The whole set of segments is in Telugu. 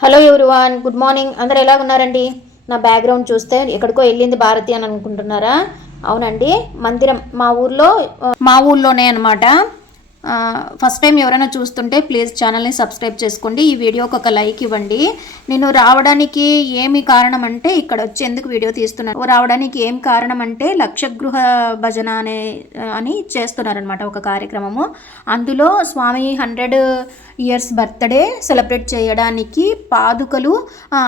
Hello everyone good morning. అందరు ఎలా ఉన్నారండి నా బ్యాక్గ్రౌండ్ చూస్తే ఎక్కడికో వెళ్ళింది భారతి అని అనుకుంటున్నారా? అవునండి మందిరం మా ఊర్లో మా ఊర్లోనే అనమాట ఫస్ట్ టైం ఎవరైనా చూస్తుంటే ప్లీజ్ ఛానల్ని సబ్స్క్రైబ్ చేసుకోండి. ఈ వీడియోకి ఒక లైక్ ఇవ్వండి. నేను రావడానికి ఏమి కారణం అంటే ఇక్కడ వచ్చి ఎందుకు వీడియో తీస్తున్నాను రావడానికి ఏం కారణం అంటే లక్షగృహ భజన అనే అని చేస్తున్నారనమాట ఒక కార్యక్రమము. అందులో స్వామి హండ్రెడ్ ఇయర్స్ బర్త్డే సెలబ్రేట్ చేయడానికి పాదుకలు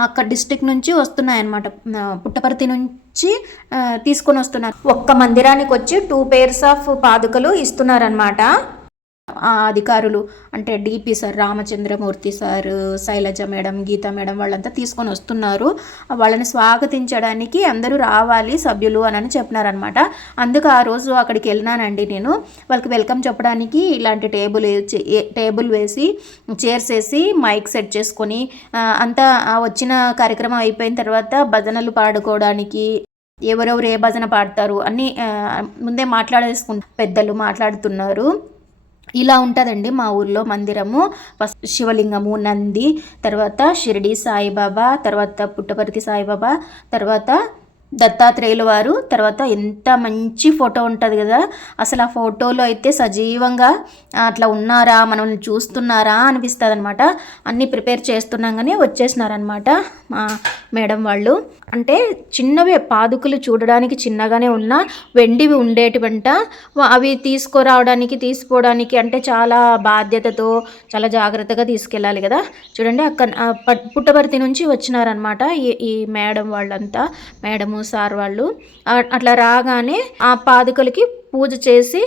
అక్కడ డిస్టిక్ నుంచి వస్తున్నాయన్నమాట. పుట్టపర్తి నుంచి తీసుకొని వస్తున్నారు. ఒక్క మందిరానికి వచ్చి టూ పేర్స్ ఆఫ్ పాదుకలు ఇస్తున్నారనమాట అధికారులు అంటే DP sir Ramachandramurthy sir Shailaja madam Geetha madam వాళ్ళంతా తీసుకొని వస్తున్నారు. వాళ్ళని స్వాగతించడానికి అందరూ రావాలి సభ్యులు అని అని చెప్పినారనమాట. అందుకు ఆ రోజు అక్కడికి వెళ్ళినానండి నేను. వాళ్ళకి వెల్కమ్ చెప్పడానికి ఇలాంటి టేబుల్ టేబుల్ వేసి చైర్స్ వేసి మైక్ సెట్ చేసుకొని అంతా వచ్చిన కార్యక్రమం అయిపోయిన తర్వాత భజనలు పాడుకోవడానికి ఎవరెవరు ఏ భజన పాడతారు అన్నీ ముందే మాట్లాడేసుకుంటారు పెద్దలు మాట్లాడుతున్నారు. ఇలా ఉంటుందండి మా ఊర్లో మందిరము. ఫస్ట్ శివలింగము నంది తర్వాత షిరిడి సాయిబాబా తర్వాత పుట్టపర్తి సాయిబాబా తర్వాత దత్తాత్రేయుల వారు. తర్వాత ఎంత మంచి ఫోటో ఉంటుంది కదా. అసలు ఆ ఫోటోలో అయితే సజీవంగా అట్లా ఉన్నారా మనల్ని చూస్తున్నారా అనిపిస్తుంది అనమాట అన్నీ ప్రిపేర్ చేస్తున్నాగానే వచ్చేసినారనమాట మా మేడం వాళ్ళు. అంటే చిన్నవే పాదుకులు చూడడానికి చిన్నగానే ఉన్న వెండివి ఉండేటివంట. అవి తీసుకురావడానికి తీసుకోవడానికి అంటే చాలా బాధ్యతతో చాలా జాగ్రత్తగా తీసుకెళ్ళాలి కదా. చూడండి అక్కడ పుట్టబర్తి పుట్టపర్తి నుంచి వచ్చినారనమాట ఈ ఈ మేడం వాళ్ళంతా. మేడము సార్ వాళ్ళు. అట్లా రాగానే ఆ పాదుకలకి పూజ చేసి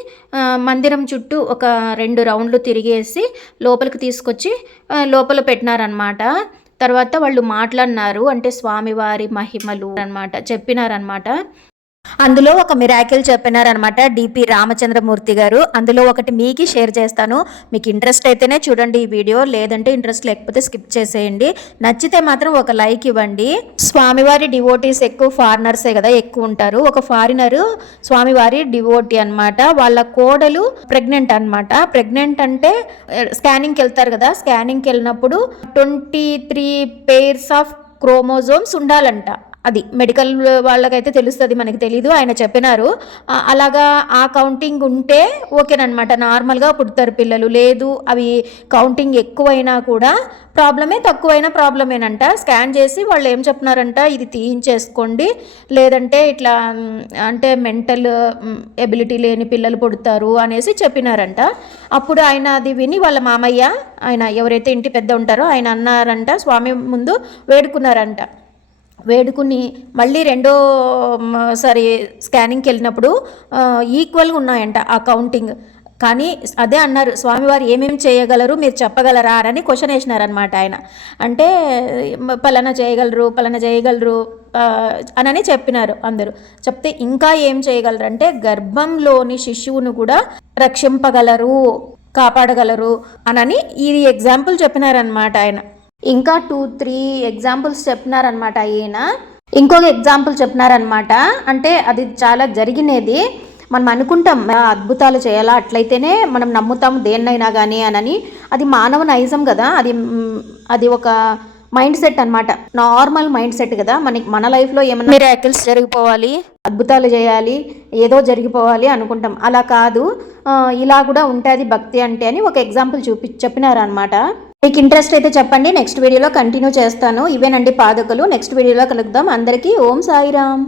మందిరం చుట్టూ ఒక రెండు రౌండ్లు తిరిగేసి లోపలికి తీసుకొచ్చి లోపల పెట్టినారనమాట తర్వాత వాళ్ళు మాట్లాడినారు. అంటే స్వామివారి మహిమలు అన్నమాట చెప్పినారనమాట అందులో ఒక మిరాకిల్ చెప్పినారనమాట డిపి రామచంద్రమూర్తి గారు. అందులో ఒకటి మీకు షేర్ చేస్తాను. మీకు ఇంట్రెస్ట్ అయితేనే చూడండి ఈ వీడియో లేదంటే ఇంట్రెస్ట్ లేకపోతే స్కిప్ చేసేయండి. నచ్చితే మాత్రం ఒక లైక్ ఇవ్వండి. స్వామివారి డివోటీస్ ఎక్కువ ఫారినర్సే కదా ఎక్కువ ఉంటారు. ఒక ఫారినర్ స్వామివారి డివోటీ అనమాట వాళ్ళ కోడలు ప్రెగ్నెంట్ అన్నమాట. ప్రెగ్నెంట్ అంటే స్కానింగ్కి వెళ్తారు కదా స్కానింగ్కి వెళ్ళినప్పుడు twenty three pairs of chromosomes ఉండాలంట. అది మెడికల్ వాళ్ళకైతే తెలుస్తుంది మనకి తెలీదు ఆయన చెప్పినారు. అలాగా ఆ కౌంటింగ్ ఉంటే ఓకేనమాట నార్మల్గా పుడతారు పిల్లలు. లేదు అవి కౌంటింగ్ ఎక్కువైనా కూడా ప్రాబ్లమే తక్కువైనా ప్రాబ్లమేనంట. స్కాన్ చేసి వాళ్ళు ఏం చెప్తున్నారంట? ఇది తీయించేసుకోండి. లేదంటే ఇట్లా అంటే మెంటల్ ఎబిలిటీ లేని పిల్లలు పుడతారు అనేసి చెప్పినారంట. అప్పుడు ఆయన అది విని వాళ్ళ మామయ్య ఆయన ఎవరైతే ఇంటి పెద్ద ఉంటారో ఆయన అన్నారంట స్వామి ముందు వేడుకున్నారంట. వేడుకుని మళ్ళీ రెండో సారి స్కానింగ్కి వెళ్ళినప్పుడు ఈక్వల్గా ఉన్నాయంట ఆ కౌంటింగ్. కానీ అదే అన్నారు స్వామివారు ఏమేమి చేయగలరు మీరు చెప్పగలరా? అని క్వశ్చన్ వేసినారనమాట ఆయన. అంటే పలానా చేయగలరు పలానా చేయగలరు అనని చెప్పినారు అందరూ. చెప్తే ఇంకా ఏం చేయగలరు అంటే గర్భంలోని శిశువును కూడా రక్షింపగలరు కాపాడగలరు అనని ఇది ఎగ్జాంపుల్ చెప్పినారనమాట ఆయన. ఇంకా టూ త్రీ ఎగ్జాంపుల్స్ చెప్పినారనమాట ఈయన. ఇంకొక ఎగ్జాంపుల్ చెప్పినారనమాట అంటే అది చాలా జరిగినది. మనం అనుకుంటాం "ఆ, అద్భుతాలు చేయాలా? అట్లయితేనే మనం నమ్ముతాం దేన్నైనా కానీ అనని. అది మానవ నైజం కదా. అది అది ఒక మైండ్ సెట్ అనమాట నార్మల్ మైండ్ సెట్ కదా. మనకి మన లైఫ్లో ఏమైనా మిరాకిల్స్ జరిగిపోవాలి. అద్భుతాలు చేయాలి ఏదో జరిగిపోవాలి అనుకుంటాం. అలా కాదు. ఇలా కూడా ఉంటుంది భక్తి అంటే అని ఒక ఎగ్జాంపుల్ చూపి చెప్పినారనమాట మీకు ఇంట్రెస్ట్ అయితే చెప్పండి. నెక్స్ట్ వీడియోలో కంటిన్యూ చేస్తాను. ఇవేనండి పాదకులు. నెక్స్ట్ వీడియోలో కలుద్దాం. అందరికీ ఓం సాయిరామ్.